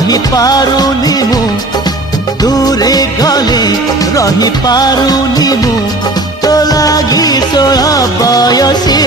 रही पारुनी मु दूरे गले रही पारुनी मु तो लागी 16 बयसी